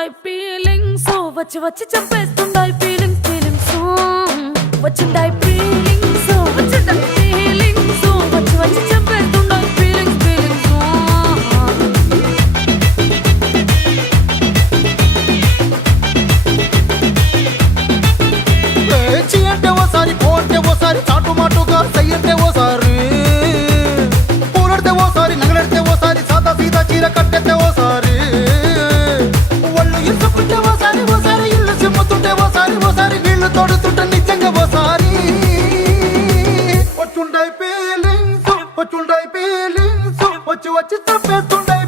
వచ్చుండాయి feelings వచ్చి వచ్చి చంపేస్తుండాయి feelings feelings వచ్చుండాయి feelings వచ్చుండాయి feelings వచ్చి వచ్చి చంపేస్తుండాయి ఫీలింగ్స్ ఫీలింగ్స్ చీ అంటే ఓసారి పో అంటే ఓసారి చాటు మాటుగా సై అంటే ఓసారి పూలడితే ఓసారి నగలడితే ఓసారి సాదా సీదా చీర కట్టెత్తే ఓసారి ఒళ్ళు ఇసుకుంటే ఓసారి ఓసారి ఇల్లు సిమ్ముతుంటే ఓసారి ఓసారి నీళ్లు తోడుతుంటే నిజంగా ఓసారి వచ్చుండాయి ఫీలింగ్స్ వచ్చి వచ్చి చంపేస్తుండే